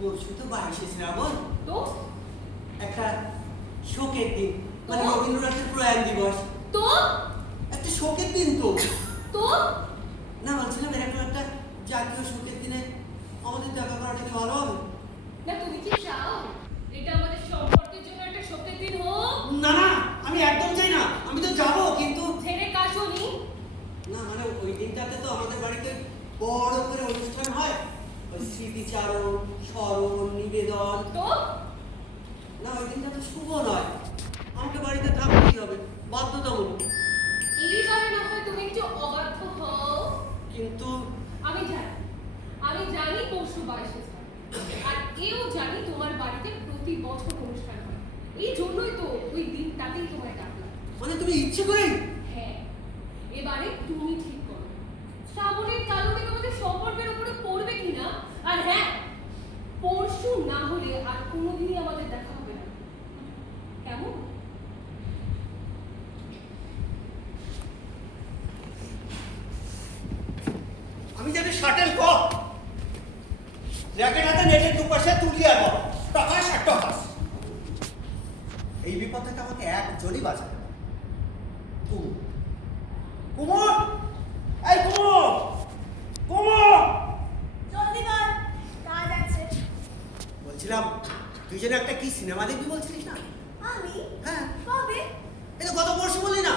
পরশু তো 22শে শ্রাবণ, তো একটা শোকের দিন, মানে তো? রবীন্দ্রনাথের প্রয়াণ দিবস। তো একটা শোকের দিন তো। তো না, বলছিলাম এরকম একটা জাতীয় শোকের দিনে আমাদের দেখা করাটা কি ভালো হবে? না, তুমি কি চাও এটা আমাদের সম্পর্কের জন্য একটা শোকের দিন হোক? না না, আমি একদম চাই না। আমি তো যাবো, কিন্তু ছেড়ে কাশনি। না, মানে ওই দিনটাতে তো আমাদের বাড়িতে বড় করে অনুষ্ঠান হয়, ওই স্মৃতিচারণ, স্মরণ, নিবেদন। তো না, ওই দিনটা তো শুভ নয়, আমাকে বাড়িতে থাকতেই হবে, বাধ্যতামূলক। এইবারে না হয় তুমি একটু অবাধ্য হও। কিন্তু আমি জানি পরশু 22শে শ্রাবণ, আর এও জানি তোমার বাড়িতে প্রতি বছর অনুষ্ঠান হয়। এই জন্যই তো ওই দিনটাতেই তোমায় ডাকলাম। মানে তুমি ইচ্ছে করেই? হ্যাঁ, এবারে তুমি ঠিক করো শ্রাবণের কারণে তোমাদের সম্পর্কের উপরে পড়বে কিনা। আর হ্যাঁ, পরশু না হলে আর কোনোদিনই আমাদের দেখা হবে না, কেমন? আমি জানি শাটেল কক, র্যাকেট হাতে নেটের দুপাশে তুলি আর বল, টকাস আর টকাস। এই বিপদ থেকে আমাকে একজনই বাঁচাতে পারে, কুমু। কুমুর, এই কুমুর, কুমুর! জলদি বল, কাজ আছে। বলছিলাম, তুই যেন একটা কি সিনেমা দেখবি বলছিলিস না? আমি? হ্যাঁ, কবে? এই তো গত পরশু বললি না?